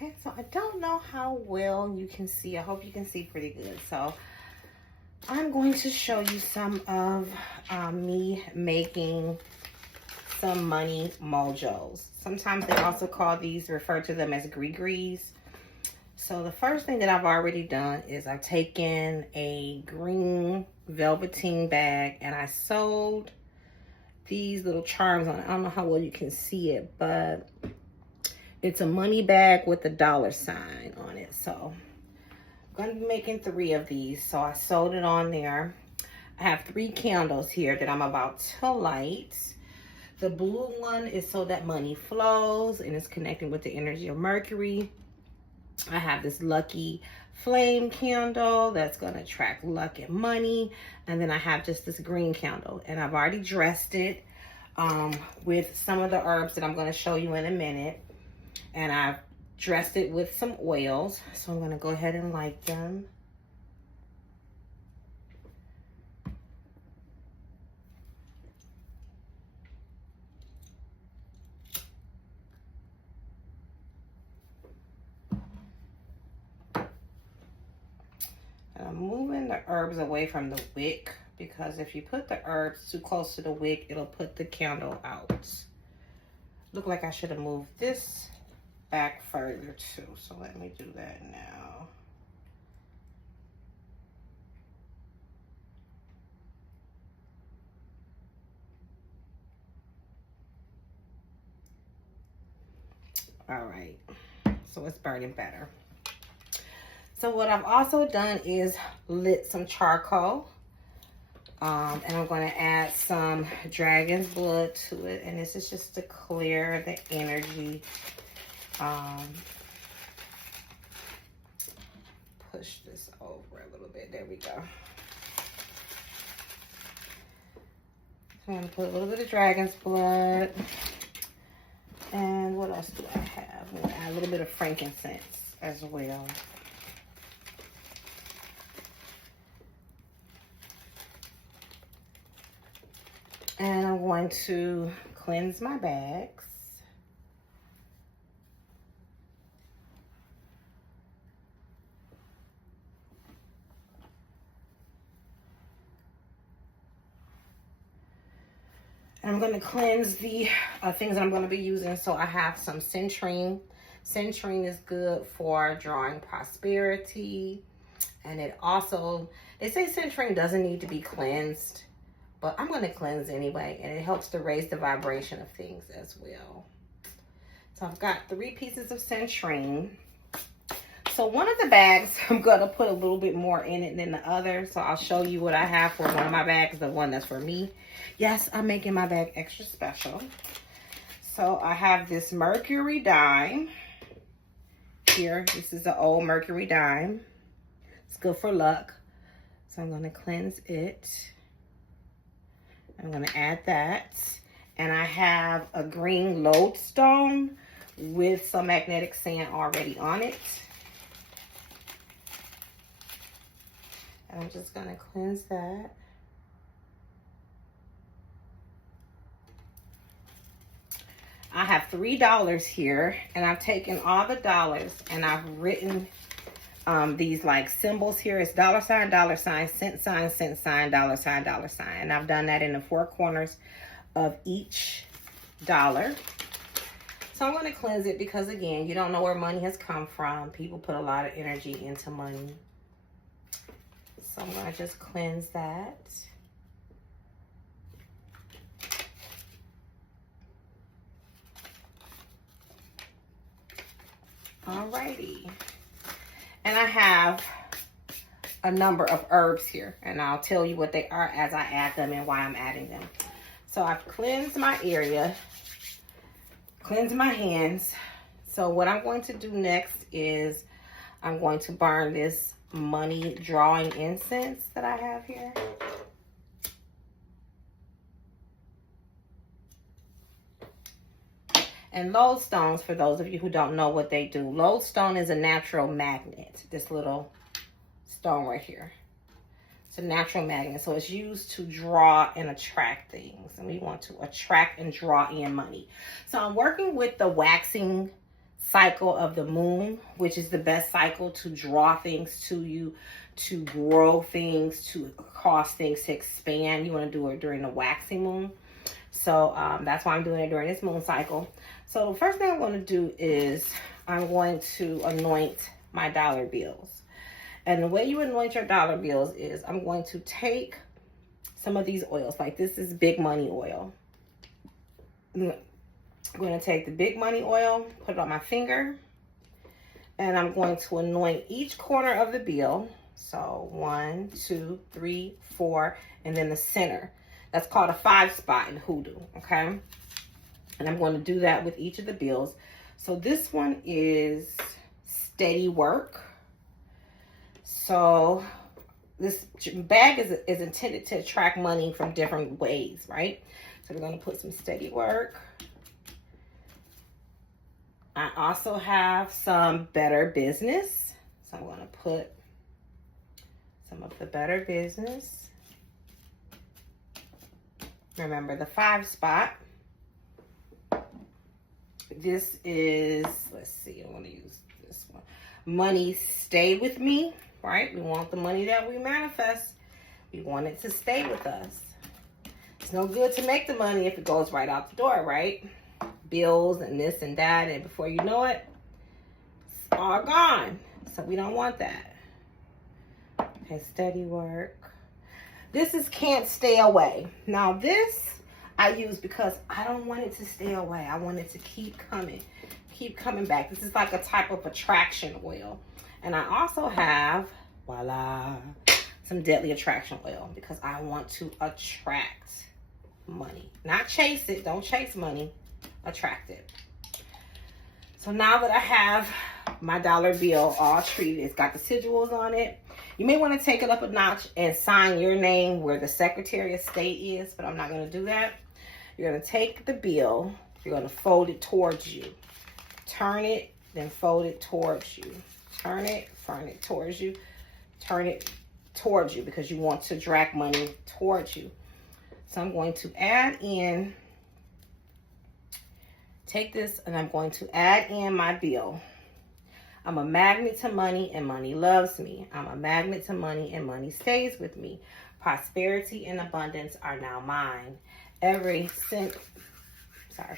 Okay, so I don't know how well you can see. I hope you can see pretty good. So I'm going to show you some of me making some money mojos. Sometimes they also call these, refer to them as gree-grees. So the first thing that I've already done is I've taken a green velveteen bag and I sewed these little charms on it. I don't know how well you can see it, but it's a money bag with a $sign on it. So I'm going to be making 3 of these. So I sewed it on there. I have 3 candles here that I'm about to light. The blue one is so that money flows and it's connecting with the energy of Mercury. I have this lucky flame candle that's going to attract luck and money. And then I have just this green candle. And I've already dressed it with some of the herbs that I'm going to show you in a minute. And I've dressed it with some oils. So I'm going to go ahead and light them. And I'm moving the herbs away from the wick because if you put the herbs too close to the wick, it'll put the candle out. Look like I should have moved this back further too. So let me do that now. All right, so it's burning better. So what I've also done is lit some charcoal. And I'm going to add some dragon's blood to it. And this is just to clear the energy. Push this over a little bit. There we go. So I'm going to put a little bit of dragon's blood. And what else do I have? I'm going to add a little bit of frankincense as well. And I'm going to cleanse my bags. I'm going to cleanse the things that I'm going to be using. So I have some citrine. Citrine is good for drawing prosperity. And it also, they say citrine doesn't need to be cleansed. But I'm going to cleanse anyway. And it helps to raise the vibration of things as well. So I've got 3 pieces of citrine. So one of the bags, I'm going to put a little bit more in it than the other. So I'll show you what I have for one of my bags, the one that's for me. Yes, I'm making my bag extra special. So I have this Mercury dime here. This is an old Mercury dime. It's good for luck. So I'm going to cleanse it. I'm going to add that. And I have a green lodestone with some magnetic sand already on it. And I'm just going to cleanse that. I have $3 here, and I've taken all the dollars and I've written these like symbols here. It's $, cent sign, $, sign. And I've done that in the 4 corners of each dollar. So I'm going to cleanse it because, again, you don't know where money has come from. People put a lot of energy into money. So I'm going to just cleanse that. Alrighty. And I have a number of herbs here. And I'll tell you what they are as I add them and why I'm adding them. So I've cleansed my area. Cleanse my hands. So what I'm going to do next is I'm going to burn this money drawing incense that I have here. And lodestone, for those of you who don't know what they do, lodestone is a natural magnet. This little stone right here. It's a natural magnet. So it's used to draw and attract things. And we want to attract and draw in money. So I'm working with the waxing cycle of the moon, which is the best cycle to draw things to you, to grow things, to cause things to expand. You want to do it during the waxing moon. So that's why I'm doing it during this moon cycle. So the first thing I'm going to do is I'm going to anoint my dollar bills. And the way you anoint your dollar bills is I'm going to take some of these oils. Like this is big money oil. I'm going to take the big money oil, put it on my finger, and I'm going to anoint each corner of the bill. So 1, 2, 3, 4, and then the center. That's called a 5 spot in hoodoo, okay? And I'm going to do that with each of the bills. So this one is steady work. So this bag is intended to attract money from different ways, right? So we're going to put some steady work. I also have some better business. So I'm going to put some of the better business. Remember the 5 spot. This is, let's see, I want to use this one. Money stay with me, right? We want the money that we manifest. We want it to stay with us. It's no good to make the money if it goes right out the door, right? Bills and this and that, and before you know it, it's all gone. So we don't want that. Okay, steady work. This is can't stay away. Now this I use because I don't want it to stay away. I want it to keep coming back. This is like a type of attraction oil. And I also have, voila, some deadly attraction oil because I want to attract money. Not chase it. Don't chase money. Attract it. So now that I have my dollar bill all treated, it's got the sigils on it. You may want to take it up a notch and sign your name where the Secretary of State is, but I'm not going to do that. You're going to take the bill. You're going to fold it towards you. Turn it, then fold it towards you. Turn it towards you. Turn it towards you because you want to drag money towards you. So I'm going to add in, take this and I'm going to add in my bill. I'm a magnet to money and money loves me. I'm a magnet to money and money stays with me. Prosperity and abundance are now mine.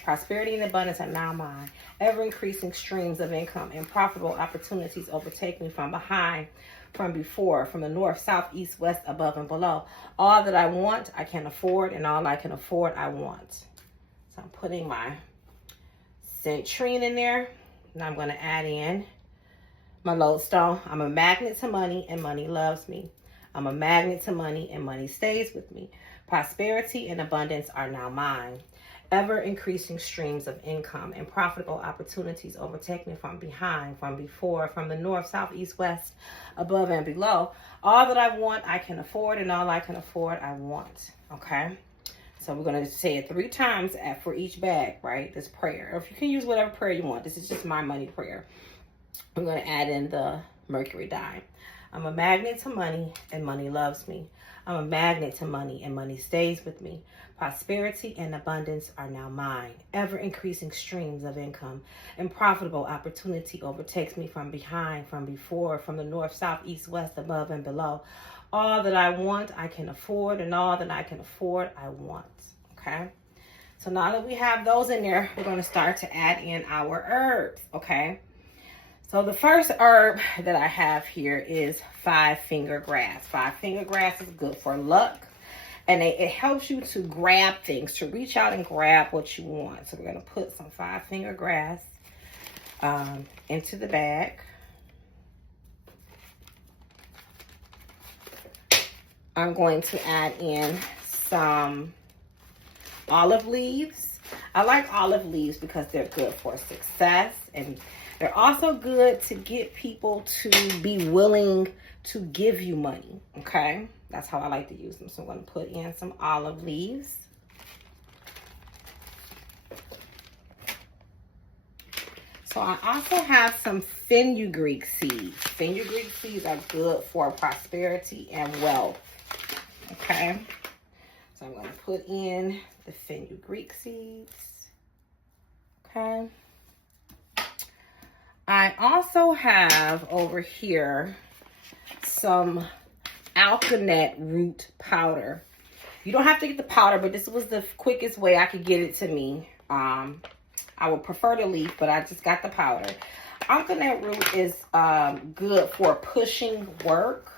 Prosperity and abundance are now mine. Ever increasing streams of income and profitable opportunities overtake me from behind, from before, from the north, south, east, west, above, and below. All that I want, I can afford, and all I can afford, I want. So I'm putting my citrine in there. Now I'm going to add in my lodestone. I'm a magnet to money and money loves me. I'm a magnet to money and money stays with me. Prosperity and abundance are now mine. Ever increasing streams of income and profitable opportunities overtake me from behind, from before, from the north, south, east, west, above, and below. All that I want, I can afford, and all I can afford, I want. Okay? So we're going to say it 3 times for each bag, right? This prayer. Or if you can use whatever prayer you want. This is just my money prayer. I'm going to add in the Mercury dime. I'm a magnet to money and money loves me. I'm a magnet to money and money stays with me. Prosperity and abundance are now mine. Ever increasing streams of income and profitable opportunity overtakes me from behind, from before, from the north, south, east, west, above, and below. All that I want, I can afford, and all that I can afford, I want. Okay? So now that we have those in there, we're going to start to add in our herbs. Okay? So the first herb that I have here is 5-finger grass. 5-finger grass is good for luck. And it helps you to grab things, to reach out and grab what you want. So we're going to put some 5-finger grass into the bag. I'm going to add in some olive leaves. I like olive leaves because they're good for success, and they're also good to get people to be willing to give you money, okay? That's how I like to use them. So I'm going to put in some olive leaves. So I also have some fenugreek seeds. Fenugreek seeds are good for prosperity and wealth, okay? So I'm going to put in the fenugreek seeds, okay? I also have over here some alkanet root powder. You don't have to get the powder, but this was the quickest way I could get it to me. I would prefer the leaf, but I just got the powder. Alkanet root is good for pushing work,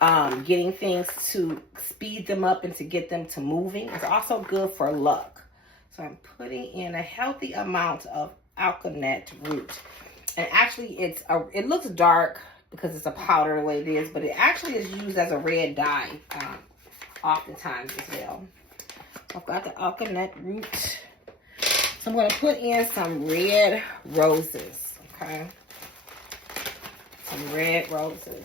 getting things to speed them up and to get them to moving. It's also good for luck. So I'm putting in a healthy amount of alkanet root. And actually, it looks dark because it's a powder the way it is, but it actually is used as a red dye oftentimes as well. I've got the alkanet root. So I'm going to put in some red roses, okay? Some red roses.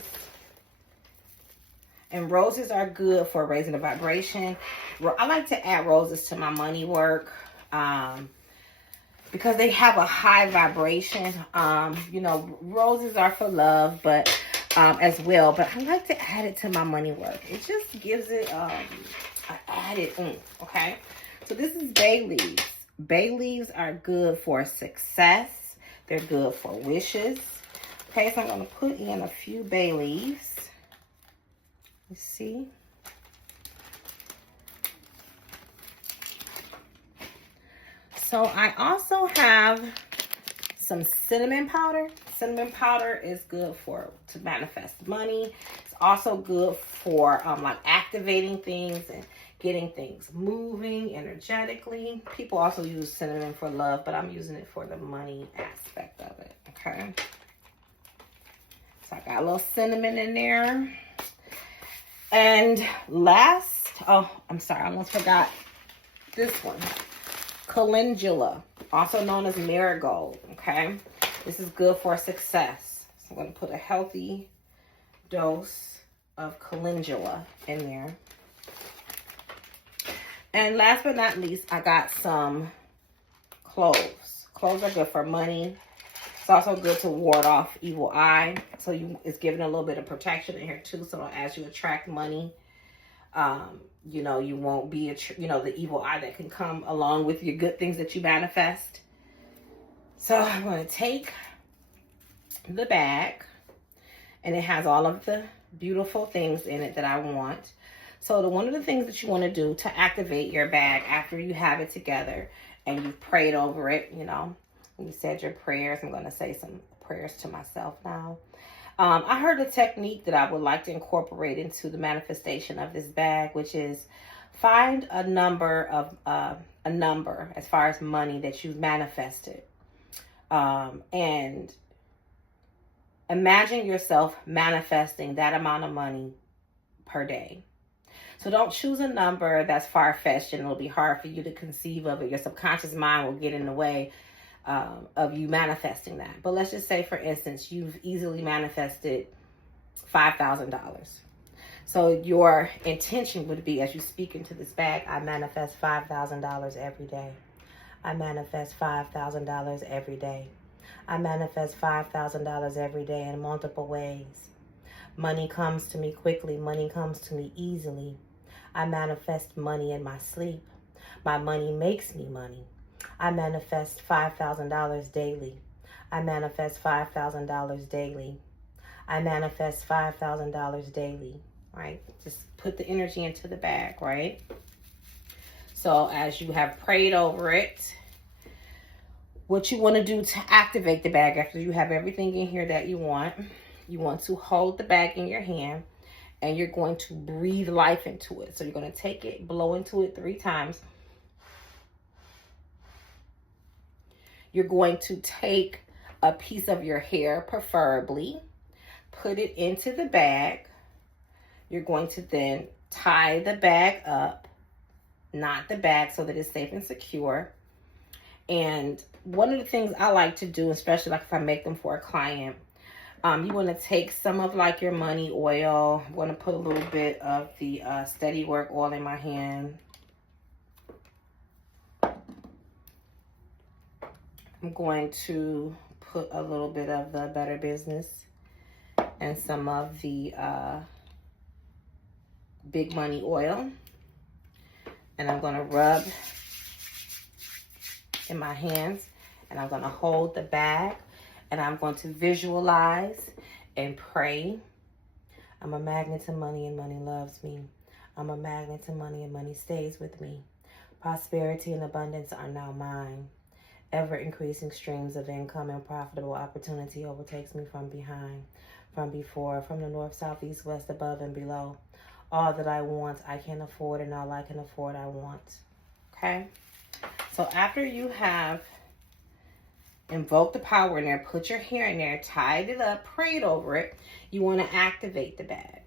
And roses are good for raising the vibration. I like to add roses to my money work because they have a high vibration. You know, roses are for love, but as well. But I like to add it to my money work. It just gives it an added oomph, okay? So this is bay leaves. Bay leaves are good for success. They're good for wishes. Okay, so I'm going to put in a few bay leaves. You see? So I also have some cinnamon powder. Cinnamon powder is good to manifest money. It's also good for like activating things and getting things moving energetically. People also use cinnamon for love, but I'm using it for the money aspect of it, okay? So I got a little cinnamon in there. And last, oh, I'm sorry, I almost forgot this one. Calendula, also known as marigold, okay? This is good for success. So I'm going to put a healthy dose of calendula in there. And last but not least, I got some cloves. Cloves are good for money. It's also good to ward off evil eye. So it's giving a little bit of protection in here too. So as you attract money, you know, you won't be, the evil eye that can come along with your good things that you manifest. So I'm going to take the bag, and it has all of the beautiful things in it that I want. So one of the things that you want to do to activate your bag after you have it together and you've prayed over it, you know, when you said your prayers, I'm going to say some prayers to myself now. I heard a technique that I would like to incorporate into the manifestation of this bag, which is find a number as far as money that you've manifested. And imagine yourself manifesting that amount of money per day. So don't choose a number that's far-fetched and it'll be hard for you to conceive of it. Your subconscious mind will get in the way of you manifesting that. But let's just say, for instance, you've easily manifested $5,000. So your intention would be, as you speak into this bag, I manifest $5,000 every day. I manifest $5,000 every day. I manifest $5,000 every day in multiple ways. Money comes to me quickly. Money comes to me easily. I manifest money in my sleep. My money makes me money. I manifest $5,000 daily. I manifest $5,000 daily. I manifest $5,000 daily, right? Just put the energy into the bag, right? So as you have prayed over it, what you want to do to activate the bag after you have everything in here that you want to hold the bag in your hand and you're going to breathe life into it. So you're going to take it, blow into it 3 times. You're going to take a piece of your hair, preferably, put it into the bag. You're going to then tie the bag up, knot the bag so that it's safe and secure. And one of the things I like to do, especially like if I make them for a client, you want to take some of like your money oil. I'm going to put a little bit of the Steady Work oil in my hand. I'm going to put a little bit of the Better Business and some of the Big Money oil. And I'm going to rub in my hands. And I'm going to hold the bag. And I'm going to visualize and pray. I'm a magnet to money and money loves me. I'm a magnet to money and money stays with me. Prosperity and abundance are now mine. Ever-increasing streams of income and profitable opportunity overtakes me from behind, from before, from the north, south, east, west, above, and below. All that I want, I can afford, and all I can afford, I want. Okay? So after you have invoked the power in there, put your hair in there, tied it up, prayed over it, you want to activate the bag.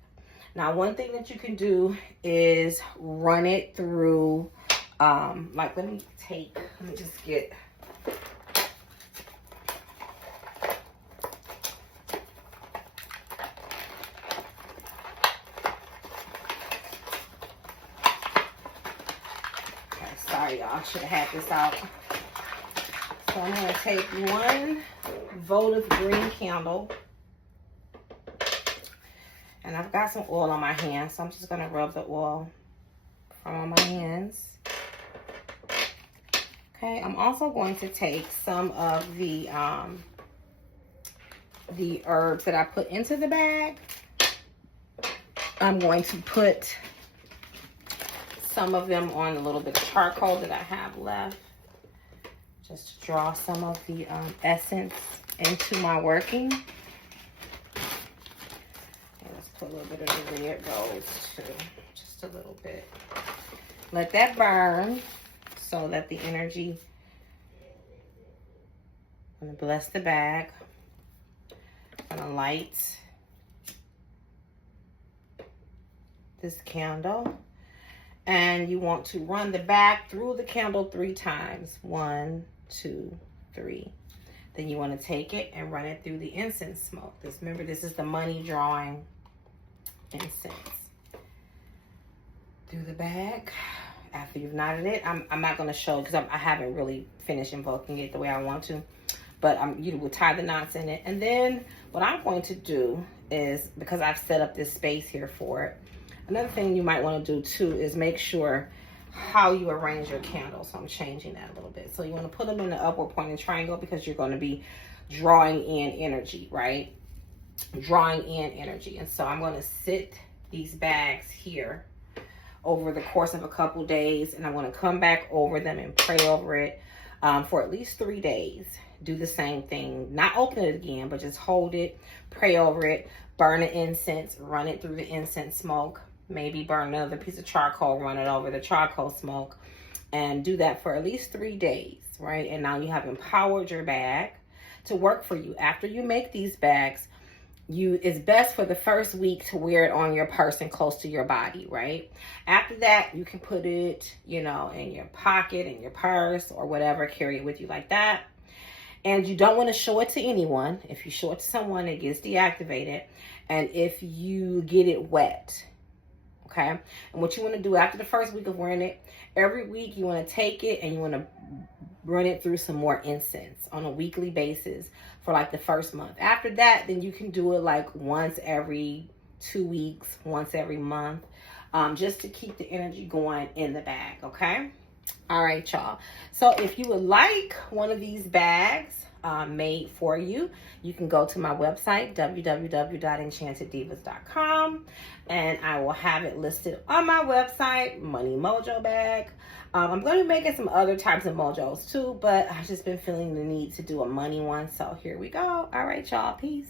Now, one thing that you can do is run it through, let me just get... Sorry, y'all. I should have had this out. So I'm going to take one votive green candle. And I've got some oil on my hands. So I'm just going to rub the oil from on my hands. Okay. I'm also going to take some of the herbs that I put into the bag. I'm going to put some of them on a little bit of charcoal that I have left, just to draw some of the essence into my working. And let's put a little bit of the red rose too, just a little bit. Let that burn so that the energy, I'm gonna bless the bag. I'm gonna light this candle. And you want to run the bag through the candle 3 times. 1, 2, 3. Then you want to take it and run it through the incense smoke. Remember, this is the money drawing incense. Through the bag. After you've knotted it, I'm not going to show because I haven't really finished invoking it the way I want to. But you will tie the knots in it. And then what I'm going to do is, because I've set up this space here for it, another thing you might want to do too is make sure how you arrange your candles. So I'm changing that a little bit. So you want to put them in the upward pointing triangle because you're going to be drawing in energy, right? Drawing in energy. And so I'm going to sit these bags here over the course of a couple days, and I'm going to come back over them and pray over it for at least 3 days. Do the same thing. Not open it again, but just hold it, pray over it, burn the incense, run it through the incense smoke. Maybe burn another piece of charcoal, run it over the charcoal smoke, and do that for at least 3 days, right? And now you have empowered your bag to work for you. After you make these bags, it's best for the first week to wear it on your person close to your body, right? After that, you can put it, in your pocket, in your purse, or whatever, carry it with you like that. And you don't want to show it to anyone. If you show it to someone, it gets deactivated. And if you get it wet, okay? And what you want to do after the first week of wearing it, every week you want to take it and you want to run it through some more incense on a weekly basis for like the first month. After that, then you can do it like once every 2 weeks, once every month, just to keep the energy going in the bag, okay? All right, y'all. So if you would like one of these bags made for you, you can go to my website, www.enchanteddivas.com, and I will have it listed on my website, Money Mojo bag. I'm going to be making some other types of mojos too, but I've just been feeling the need to do a money one. So here we go. All right, y'all. Peace.